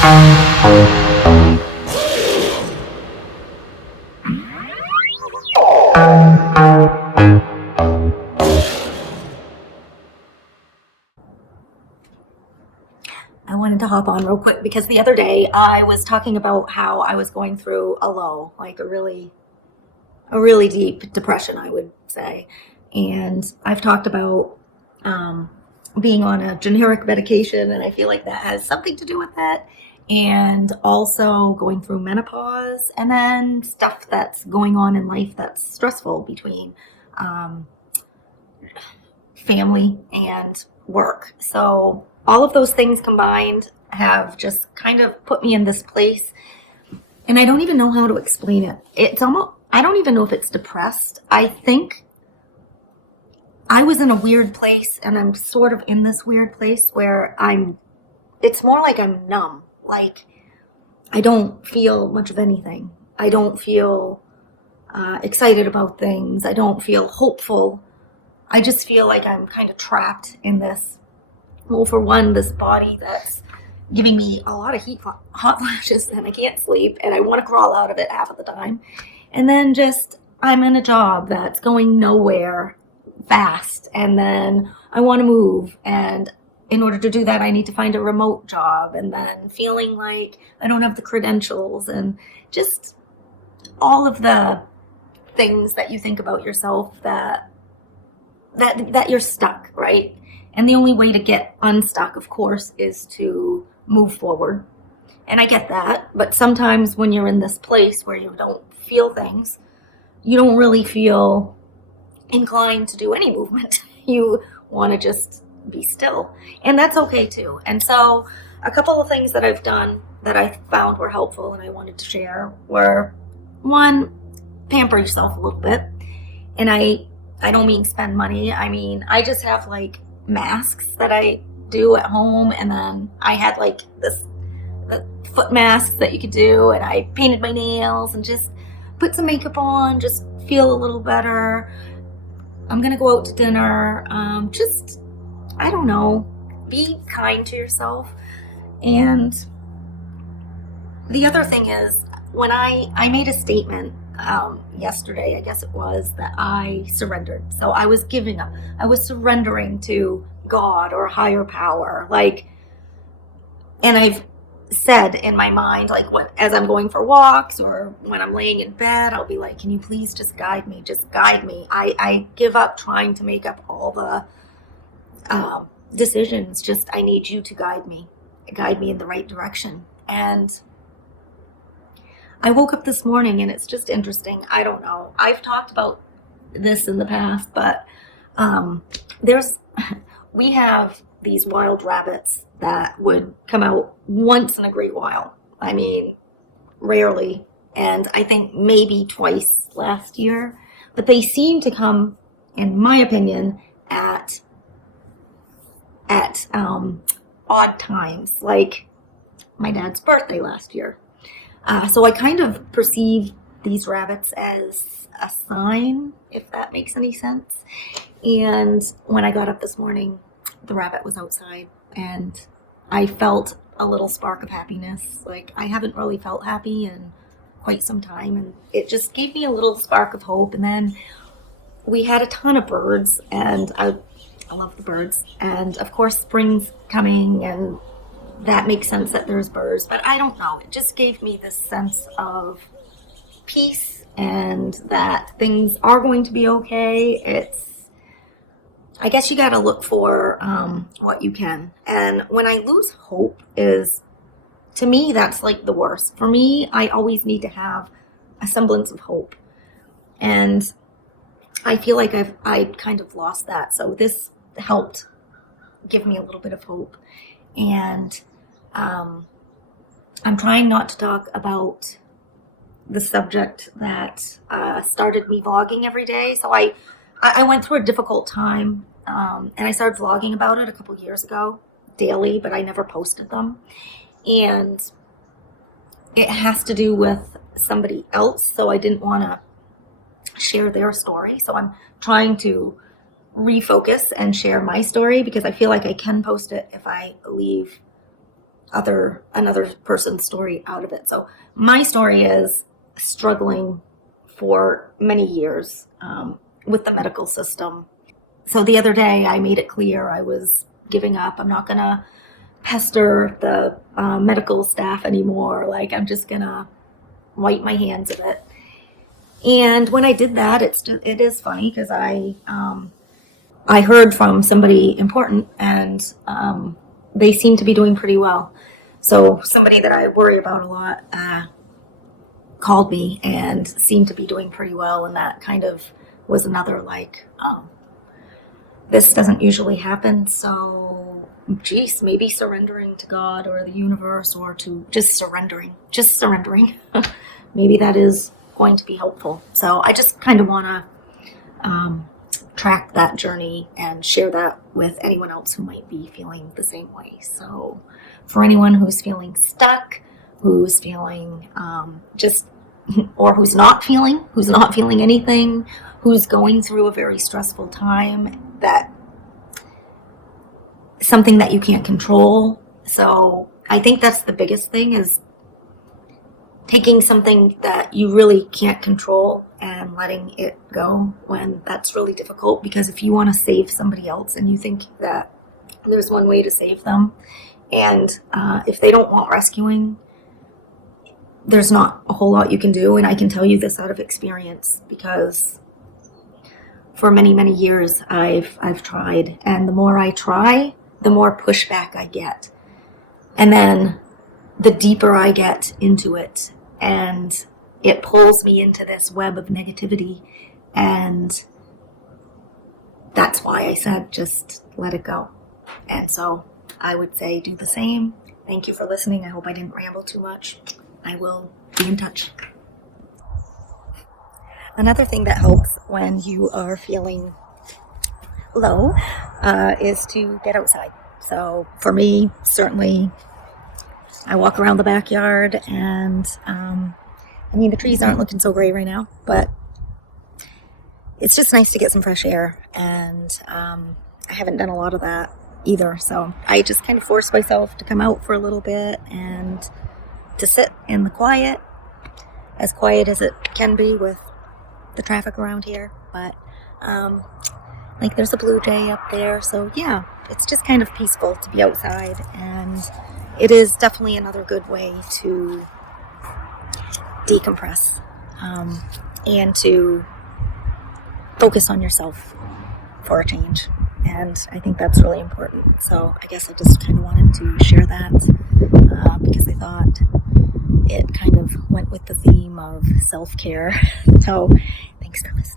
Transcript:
I wanted to hop on real quick because the other day I was talking about how I was going through a low, like a really deep depression, I would say. And I've talked about being on a generic medication, and I feel like that has something to do with it. And also going through menopause, and then stuff that's going on in life that's stressful between um, family and work. So all of those things combined have just kind of put me in this place, and I don't even know how to explain it. It's almost, I don't even know if it's depressed. I think I was in a weird place, and I'm sort of in this weird place where it's more like I'm numb. Like I don't feel much of anything. I don't feel excited about things. I don't feel hopeful. I just feel like I'm kind of trapped in this. Well, for one, this body that's giving me a lot of hot flashes, and I can't sleep, and I want to crawl out of it half of the time. And then just, I'm in a job that's going nowhere fast, and then I want to move, and in order to do that, I need to find a remote job, and then feeling like I don't have the credentials, and just all of the things that you think about yourself that you're stuck, right? And the only way to get unstuck, of course, is to move forward. And I get that, but sometimes when you're in this place where you don't feel things, you don't really feel inclined to do any movement. You want to just be still. And that's okay too. And so a couple of things that I've done that I found were helpful and I wanted to share were, one, pamper yourself a little bit. And I don't mean spend money. I mean, I just have like masks that I do at home, and then I had like the foot masks that you could do, and I painted my nails and just put some makeup on, just feel a little better. I'm gonna go out to dinner. Just, I don't know, be kind to yourself. And the other thing is, when I made a statement yesterday, I guess it was, that I surrendered. So I was giving up. I was surrendering to God or higher power. Like, and I've said in my mind, like, what, as I'm going for walks or when I'm laying in bed, I'll be like, can you please just guide me? Just guide me. I give up trying to make up all the decisions. Just, I need you to guide me in the right direction. And I woke up this morning, and it's just interesting. I don't know. I've talked about this in the past, but we have these wild rabbits that would come out once in a great while. I mean, rarely. And I think maybe twice last year. But they seem to come, in my opinion, at odd times, like my dad's birthday last year. So I kind of perceive these rabbits as a sign, if that makes any sense. And when I got up this morning, the rabbit was outside, and I felt a little spark of happiness. Like, I haven't really felt happy in quite some time, and it just gave me a little spark of hope. And then we had a ton of birds, and I love the birds. And of course, spring's coming, and that makes sense that there's birds, but I don't know. It just gave me this sense of peace and that things are going to be okay. I guess you got to look for what you can. And when I lose hope, to me, that's like the worst. For me, I always need to have a semblance of hope. And I feel like I kind of lost that. So this helped give me a little bit of hope. And I'm trying not to talk about the subject that started me vlogging every day. So I went through a difficult time, and I started vlogging about it a couple years ago, daily, but I never posted them. And it has to do with somebody else, so I didn't want to share their story. So I'm trying to refocus and share my story, because I feel like I can post it if I leave another person's story out of it. So my story is struggling for many years with the medical system. So the other day I made it clear I was giving up. I'm not going to pester the medical staff anymore. Like, I'm just going to wipe my hands of it. And when I did that, it is funny because I heard from somebody important, and they seem to be doing pretty well. So somebody that I worry about a lot called me and seemed to be doing pretty well, and that kind of was another this doesn't usually happen, so geez, maybe surrendering to God or the universe, or to just surrendering. Maybe that is going to be helpful. So I just kind of want to track that journey and share that with anyone else who might be feeling the same way. So for anyone who's feeling stuck, who's feeling or who's not feeling anything, who's going through a very stressful time, that something that you can't control. So I think that's the biggest thing, is taking something that you really can't control and letting it go when that's really difficult. Because if you want to save somebody else and you think that there's one way to save them, and if they don't want rescuing, there's not a whole lot you can do. And I can tell you this out of experience, because for many, many years I've tried, and the more I try, the more pushback I get. And then the deeper I get into it, and it pulls me into this web of negativity. And that's why I said, just let it go. And so I would say do the same. Thank you for listening. I hope I didn't ramble too much. I will be in touch. Another thing that helps when you are feeling low is to get outside. So for me, certainly, I walk around the backyard, and the trees aren't looking so great right now, but it's just nice to get some fresh air. And I haven't done a lot of that either. So I just kind of force myself to come out for a little bit and to sit in the quiet as it can be with the traffic around here. But there's a blue jay up there, so yeah, it's just kind of peaceful to be outside, and it is definitely another good way to decompress and to focus on yourself for a change. And I think that's really important. So I guess I just kind of wanted to share that because I thought it kind of went with the theme of self-care. So thanks for listening.